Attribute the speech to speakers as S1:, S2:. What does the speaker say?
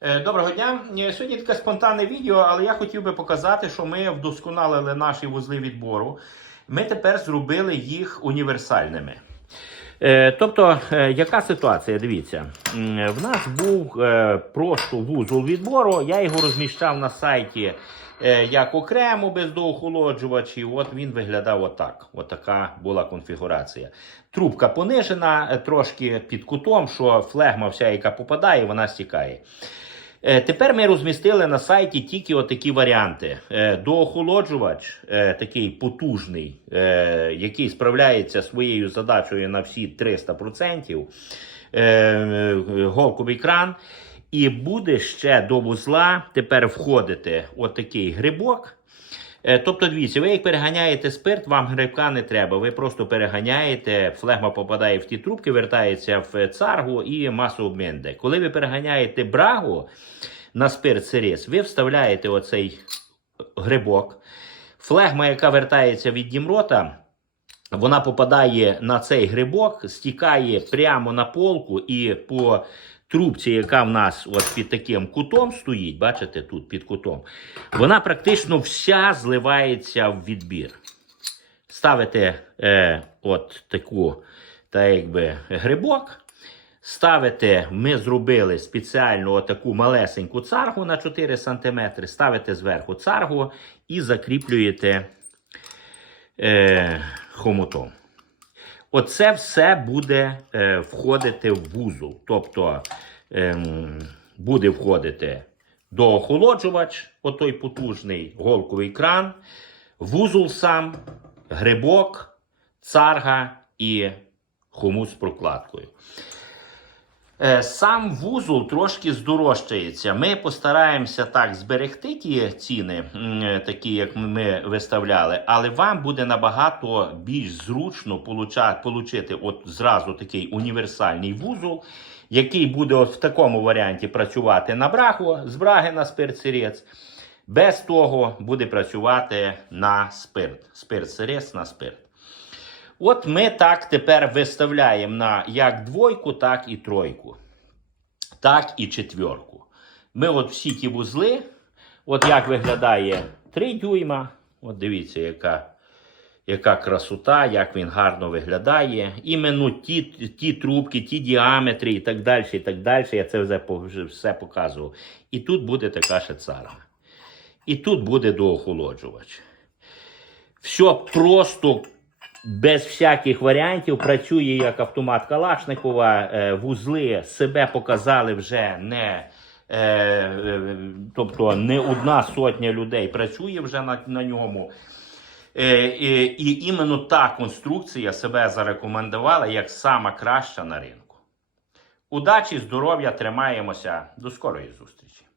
S1: Е, Доброго дня. Е, Сьогодні таке спонтанне відео, але я хотів би показати, що ми вдосконалили наші вузли відбору. Ми тепер зробили їх універсальними. Е, Тобто, яка ситуація? Дивіться, в нас був просто вузол відбору. Я його розміщав на сайті як окремо без доохолоджувачів. От він виглядав отак. Отака була конфігурація. Трубка понижена, трошки під кутом, що флегма вся, яка попадає, вона стікає. Е, Тепер ми розмістили на сайті тільки отакі варіанти. Е, Доохолоджувач, е, такий потужний, який справляється своєю задачею на всі 300%, е, е, голковий кран. І буде ще до вузла тепер входити отакий грибок. Е, Тобто, дивіться, ви як переганяєте спирт, вам грибка не треба. Ви просто переганяєте, флегма попадає в ті трубки, вертається в царгу і масообмін йде. Коли ви переганяєте брагу на спирт сиріс, ви вставляєте оцей грибок. Флегма, яка вертається від дімрота, вона попадає на цей грибок, стікає прямо на полку і по трубці, яка в нас от під таким кутом стоїть, бачите, тут під кутом, вона практично вся зливається в відбір. Ставите е, от таку, та якби грибок. Ставите, ми зробили спеціально отаку малесеньку царгу на 4 см, ставите зверху царгу і закріплюєте е, хомутом. Оце все буде е, входити в вузол. Тобто е, буде входити доохолоджувач, отой потужний голковий кран, вузол сам, грибок, царга і хомус з прокладкою. Е, Сам вузол трошки здорожчається. Ми постараємося так зберегти ті ціни, е, такі як ми виставляли, але вам буде набагато більш зручно получа- получити от зразу такий універсальний вузол, який буде от в такому варіанті працювати на брагу, з браги на спирт-сирець. Без того буде працювати на спирт. Спирт-сирець на спирт. От ми так тепер виставляємо на як двойку, так і тройку, так і четверку. Ми от всі ті вузли, от як виглядає 3 дюйма, от дивіться, яка, яка красота, як він гарно виглядає. Іменно ті, ті трубки, ті діаметри і так далі, і так далі. Я це вже все показував. І тут буде така ще царга. І тут буде доохолоджувач. Все просто без всяких варіантів працює як автомат Калашникова. Е, Вузли себе показали вже не. е, е, Тобто не одна сотня людей працює вже на, на ньому. Е, і, і іменно та конструкція себе зарекомендувала як сама краща на ринку. Удачі, здоров'я, тримаємося. До скорої зустрічі!